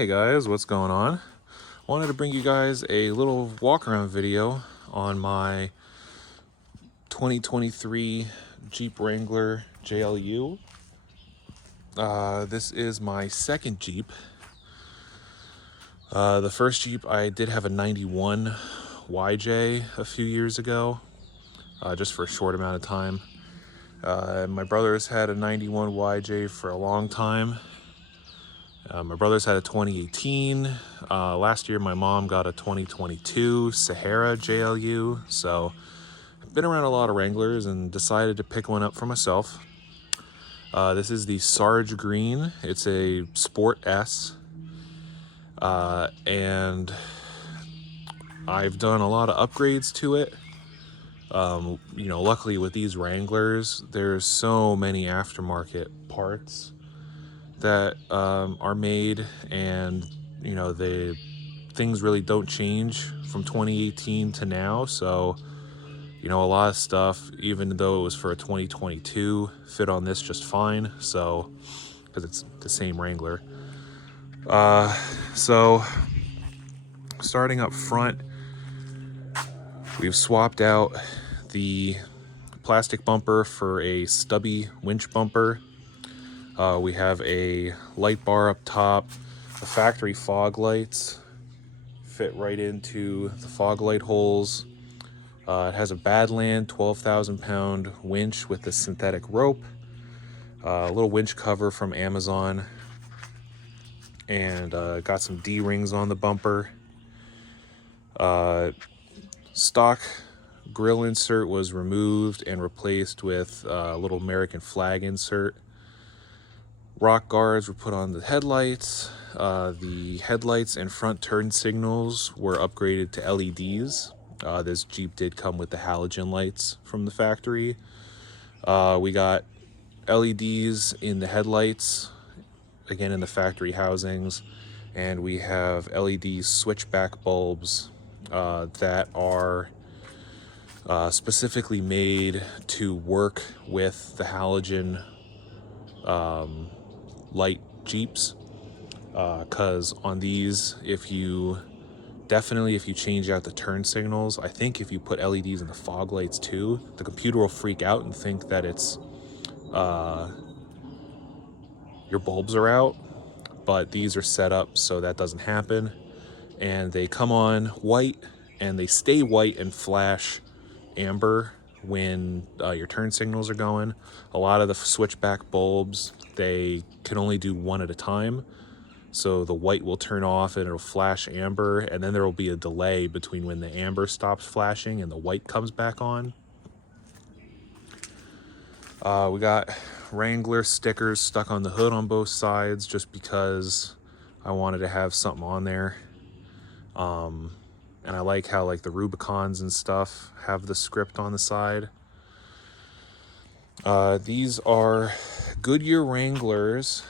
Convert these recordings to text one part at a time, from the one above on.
Hey guys, what's going on? Wanted to bring you guys a little walk around video on my 2023 Jeep Wrangler JLU. This is my second Jeep. The first Jeep, I did have a 91 YJ a few years ago, just for a short amount of time. My brothers had a 91 YJ for a long time. My brothers had a 2018. Last year, my mom got a 2022 Sahara JLU. So I've been around a lot of Wranglers and decided to pick one up for myself. This is the Sarge Green. It's a Sport S. And I've done a lot of upgrades to it. Luckily with these Wranglers, there's so many aftermarket parts that are made, and the things really don't change from 2018 to now. So a lot of stuff, even though it was for a 2022, fit on this just fine. So because it's the same Wrangler. So starting up front, we've swapped out the plastic bumper for a stubby winch bumper. We have a light bar up top. The factory fog lights fit right into the fog light holes. It has a Badland 12,000-pound winch with the synthetic rope. A little winch cover from Amazon. And got some D-rings on the bumper. Stock grill insert was removed and replaced with a little American flag insert. Rock guards were put on the headlights. The headlights and front turn signals were upgraded to LEDs. This Jeep did come with the halogen lights from the factory. We got LEDs in the headlights, again in the factory housings, and we have LED switchback bulbs that are specifically made to work with the halogen light Jeeps, because on these, if you change out the turn signals, I think if you put LEDs in the fog lights too, the computer will freak out and think that it's your bulbs are out. But these are set up so that doesn't happen, and they come on white and they stay white and flash amber when your turn signals are going. A lot of the switchback bulbs, they can only do one at a time, so the white will turn off and it'll flash amber, and then there will be a delay between when the amber stops flashing and the white comes back on. We got Wrangler stickers stuck on the hood on both sides just because I wanted to have something on there. And I like how the Rubicons and stuff have the script on the side. These are Goodyear Wranglers.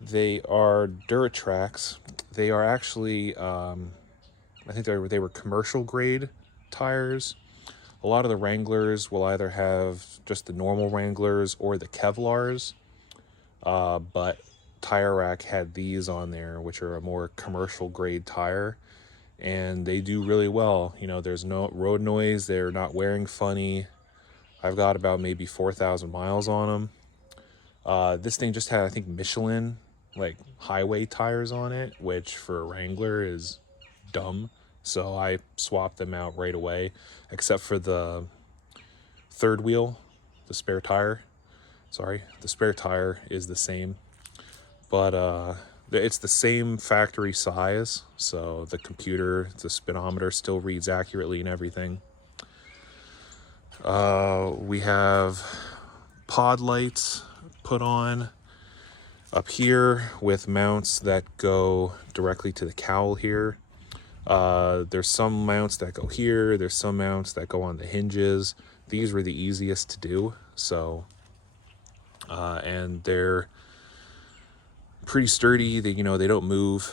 They are Duratrax. They are actually, I think they were commercial grade tires. A lot of the Wranglers will either have just the normal Wranglers or the Kevlars, but Tire Rack had these on there, which are a more commercial grade tire, and they do really well. There's no road noise, they're not wearing funny. I've got about maybe 4,000 miles on them. This thing just had, I think, Michelin highway tires on it, which for a Wrangler is dumb. So I swapped them out right away, except for the third wheel, the spare tire. Sorry, the spare tire is the same, but it's the same factory size, so the computer, the speedometer still reads accurately and everything. We have pod lights put on up here with mounts that go directly to the cowl here. There's some mounts that go here, there's some mounts that go on the hinges. These were the easiest to do, so and they're pretty sturdy. They don't move,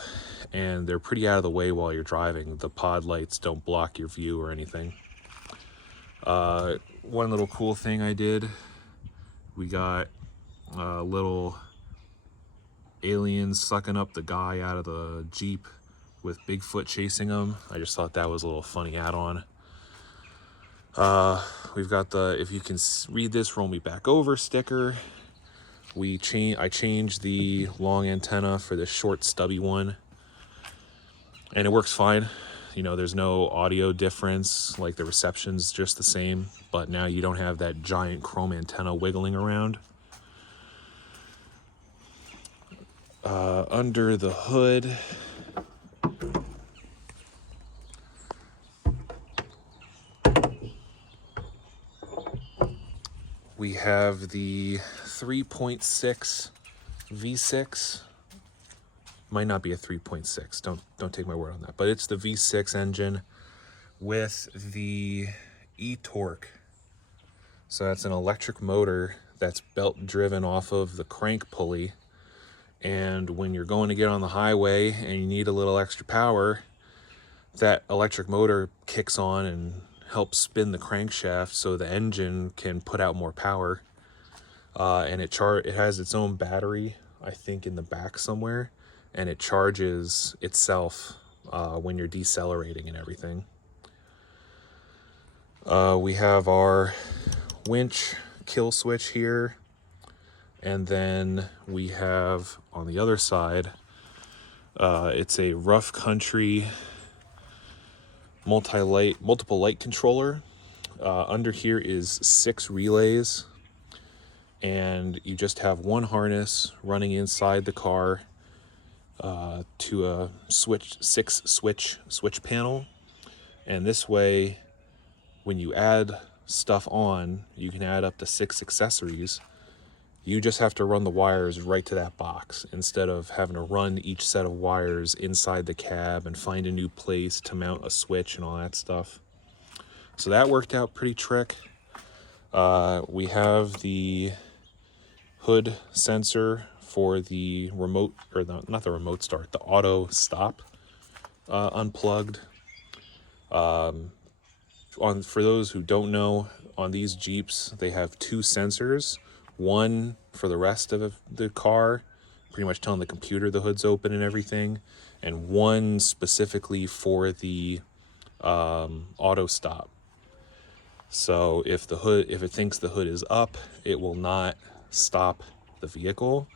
and they're pretty out of the way while you're driving. The pod lights don't block your view or anything. One little cool thing I did, we got a little aliens sucking up the guy out of the Jeep with Bigfoot chasing him. I just thought that was a little funny add-on. We've got the, if you can read this, roll me back over sticker. I changed the long antenna for the short stubby one, and it works fine. You know, there's no audio difference, like the reception's just the same, but now you don't have that giant chrome antenna wiggling around. Under the hood, we have the 3.6 V6. Might not be a 3.6. Don't take my word on that. But it's the V6 engine with the e-torque. So that's an electric motor that's belt driven off of the crank pulley. And when you're going to get on the highway and you need a little extra power, that electric motor kicks on and helps spin the crankshaft so the engine can put out more power. And it has its own battery, I think, in the back somewhere, and it charges itself when you're decelerating and everything. We have our winch kill switch here, and then we have on the other side, it's a rough country multiple light controller. Under here is 6 relays, and you just have one harness running inside the car to a six switch panel. And this way, when you add stuff on, you can add up to 6 accessories. You just have to run the wires right to that box instead of having to run each set of wires inside the cab and find a new place to mount a switch and all that stuff. So that worked out pretty trick. We have the hood sensor for the remote, or not the remote start, the auto stop unplugged. For those who don't know, on these Jeeps, they have 2 sensors. One for the rest of the car, pretty much telling the computer the hood's open and everything, and one specifically for the auto stop. So if it thinks the hood is up, it will not stop the vehicle,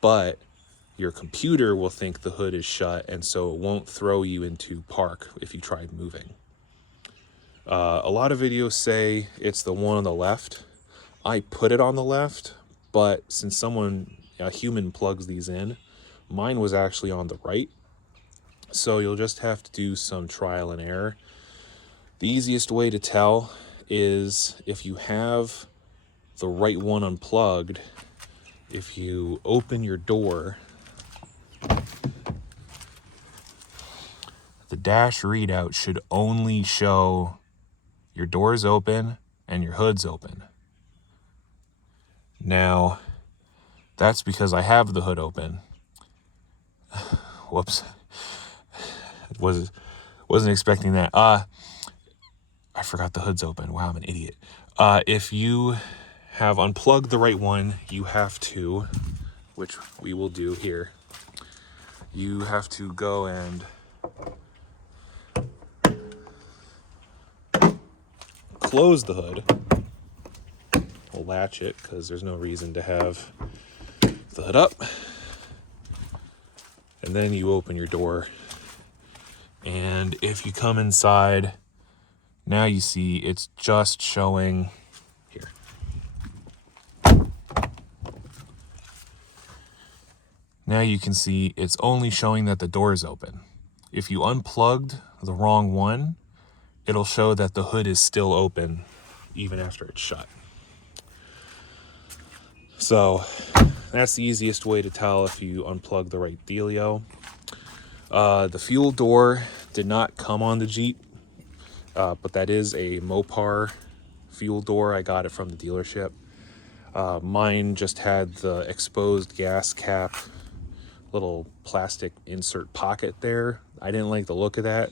but your computer will think the hood is shut, and so it won't throw you into park if you tried moving. A lot of videos say it's the one on the left. I put it on the left, but since a human plugs these in, mine was actually on the right. So you'll just have to do some trial and error. The easiest way to tell is if you have the right one unplugged, if you open your door, the dash readout should only show your door's open and your hood's open. Now, that's because I have the hood open. Whoops. Wasn't expecting that. I forgot the hood's open. Wow, I'm an idiot. If you have unplugged the right one, you have to, which we will do here, you have to go and close the hood. We'll latch it because there's no reason to have the hood up. And then you open your door. And if you come inside, now you see it's just showing here. Now you can see it's only showing that the door is open. If you unplugged the wrong one, it'll show that the hood is still open even after it's shut. So that's the easiest way to tell if you unplug the right dealio. The fuel door did not come on the Jeep, but that is a Mopar fuel door. I got it from the dealership. Mine just had the exposed gas cap, little plastic insert pocket there. I didn't like the look of that.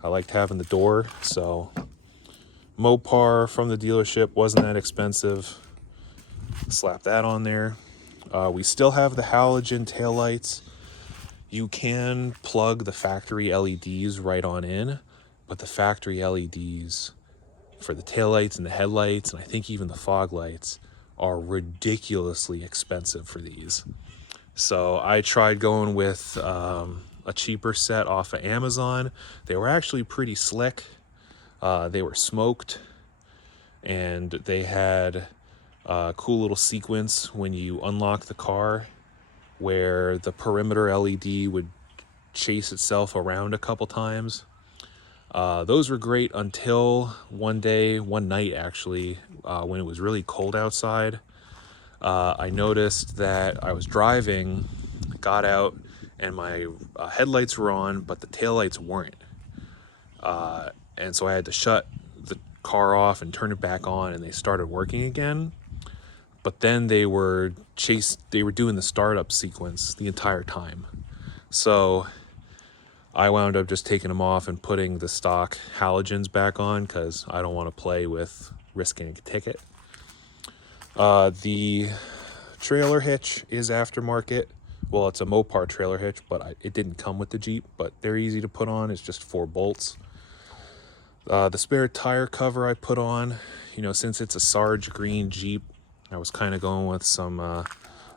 I liked having the door, so Mopar from the dealership wasn't that expensive. Slap that on there. We still have the halogen taillights. You can plug the factory LEDs right on in, but the factory LEDs for the taillights and the headlights, and I think even the fog lights, are ridiculously expensive for these. So I tried going with a cheaper set off of Amazon. They were actually pretty slick. They were smoked, and they had a cool little sequence when you unlock the car where the perimeter LED would chase itself around a couple times. Those were great until one night actually, when it was really cold outside. I noticed that I was driving, got out, and my headlights were on, but the taillights weren't. And so I had to shut the car off and turn it back on, and they started working again. But then they were doing the startup sequence the entire time. So I wound up just taking them off and putting the stock halogens back on because I don't want to play with risking a ticket. The trailer hitch is aftermarket. Well, it's a Mopar trailer hitch, but it didn't come with the Jeep, but they're easy to put on. It's just 4 bolts. The spare tire cover I put on, since it's a Sarge green Jeep, I was kind of going with some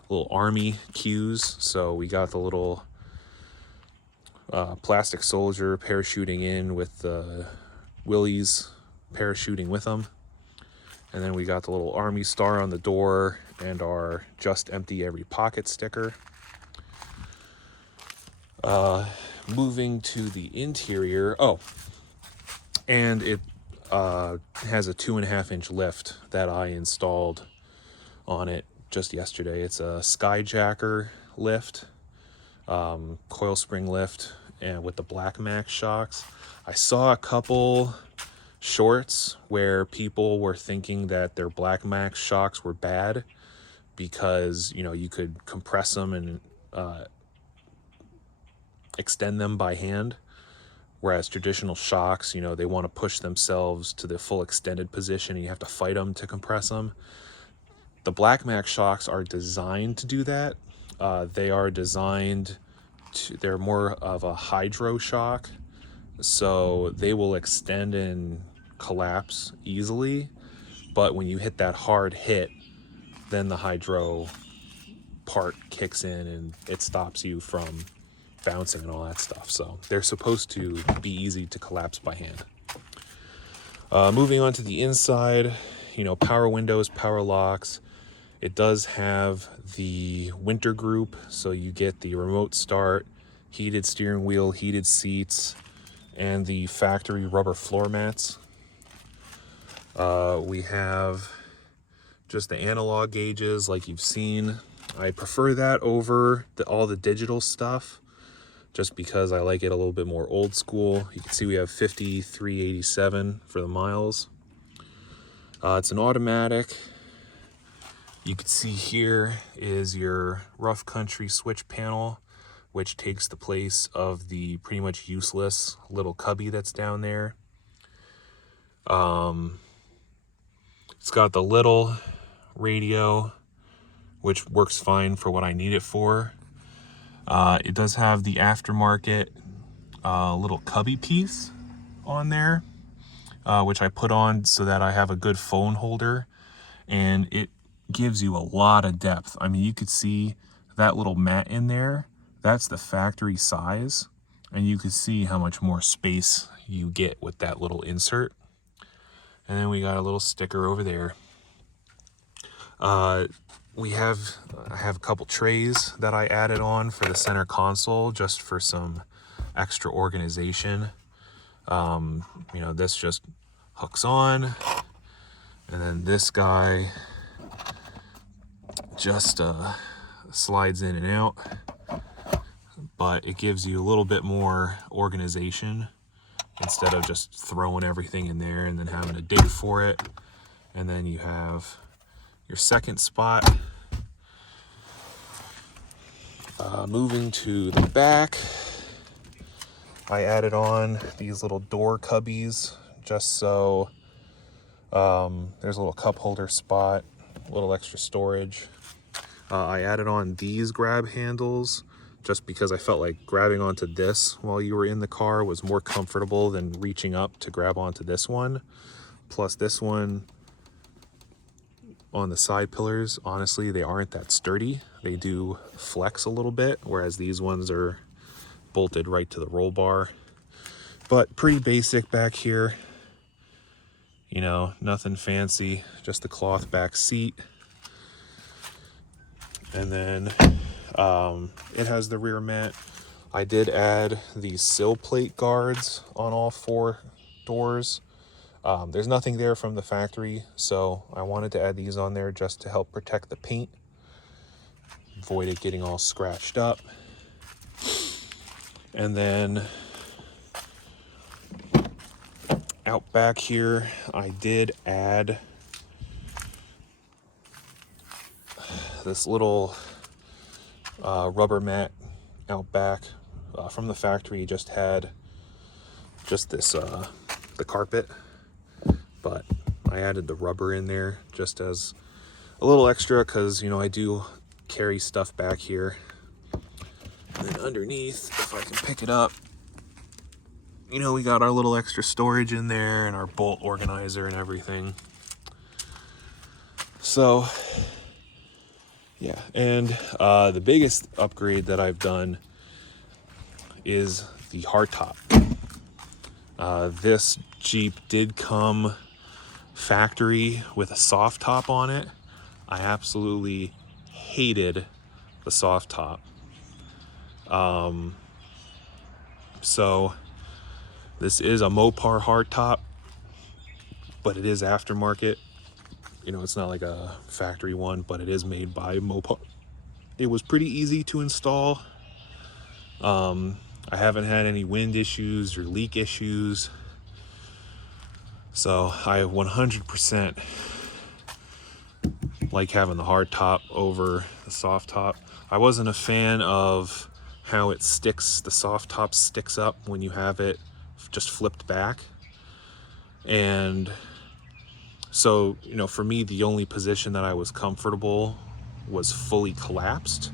little army cues. So we got the little plastic soldier parachuting in with the Willys parachuting with them. And then we got the little army star on the door and our just empty every pocket sticker. Moving to the interior. Oh, and it has a 2.5-inch lift that I installed on it just yesterday. It's a Skyjacker lift, coil spring lift, and with the Black Max shocks. I saw a couple shorts where people were thinking that their Black Max shocks were bad because you could compress them and extend them by hand, whereas traditional shocks, they want to push themselves to the full extended position and you have to fight them to compress them. The Black Max shocks are designed to do that. They're more of a hydro shock, so they will extend and collapse easily, but when you hit that hard hit, then the hydro part kicks in and it stops you from bouncing and all that stuff. So they're supposed to be easy to collapse by hand. Moving on to the inside, power windows, power locks. It does have the winter group, so you get the remote start, heated steering wheel, heated seats, and the factory rubber floor mats. We have just the analog gauges like you've seen. I prefer that over all the digital stuff just because I like it a little bit more old school. You can see we have 5387 for the miles. It's an automatic. You can see here is your rough country switch panel, which takes the place of the pretty much useless little cubby that's down there. It's got the little radio, which works fine for what I need it for. It does have the aftermarket little cubby piece on there, which I put on so that I have a good phone holder, and it gives you a lot of depth. I mean, you could see that little mat in there. That's the factory size, and you could see how much more space you get with that little insert. And then we got a little sticker over there. I have a couple trays that I added on for the center console just for some extra organization. This just hooks on, and then this guy just slides in and out, but it gives you a little bit more organization instead of just throwing everything in there and then having to dig for it. And then you have your second spot. Moving to the back, I added on these little door cubbies just so there's a little cup holder spot, a little extra storage. I added on these grab handles just because I felt like grabbing onto this while you were in the car was more comfortable than reaching up to grab onto this one. Plus this one on the side pillars, honestly, they aren't that sturdy. They do flex a little bit, whereas these ones are bolted right to the roll bar. But pretty basic back here. You know, nothing fancy, just the cloth back seat. And then it has the rear mat. I did add these sill plate guards on all 4 doors. There's nothing there from the factory, so I wanted to add these on there just to help protect the paint, avoid it getting all scratched up. And then out back here, I did add this little rubber mat out back. From the factory, just had this the carpet, but I added the rubber in there just as a little extra because, you know, I do carry stuff back here. And then underneath, if I can pick it up, you know, we got our little extra storage in there and our bolt organizer and everything. So yeah, and the biggest upgrade that I've done is the hardtop. This Jeep did come factory with a soft top on it. I absolutely hated the soft top. So this is a Mopar hardtop, but it is aftermarket. You know, it's not like a factory one, but it is made by Mopar. It was pretty easy to install. I haven't had any wind issues or leak issues. So I 100% like having the hard top over the soft top. I wasn't a fan of how it sticks, the soft top sticks up when you have it just flipped back. And so, you know, for me, the only position that I was comfortable was fully collapsed.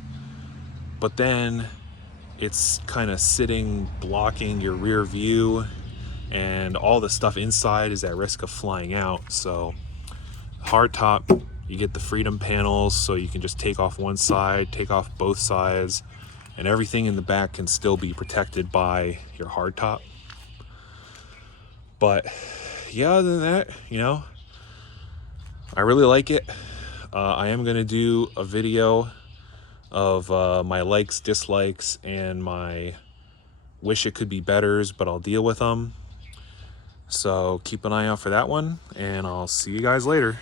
But then it's kind of sitting, blocking your rear view, and all the stuff inside is at risk of flying out. So hard top, you get the freedom panels, so you can just take off one side, take off both sides, and everything in the back can still be protected by your hard top. But yeah, other than that, you know, I really like it. I am going to do a video of my likes, dislikes, and my wish it could be betters, but I'll deal with them. So keep an eye out for that one, and I'll see you guys later.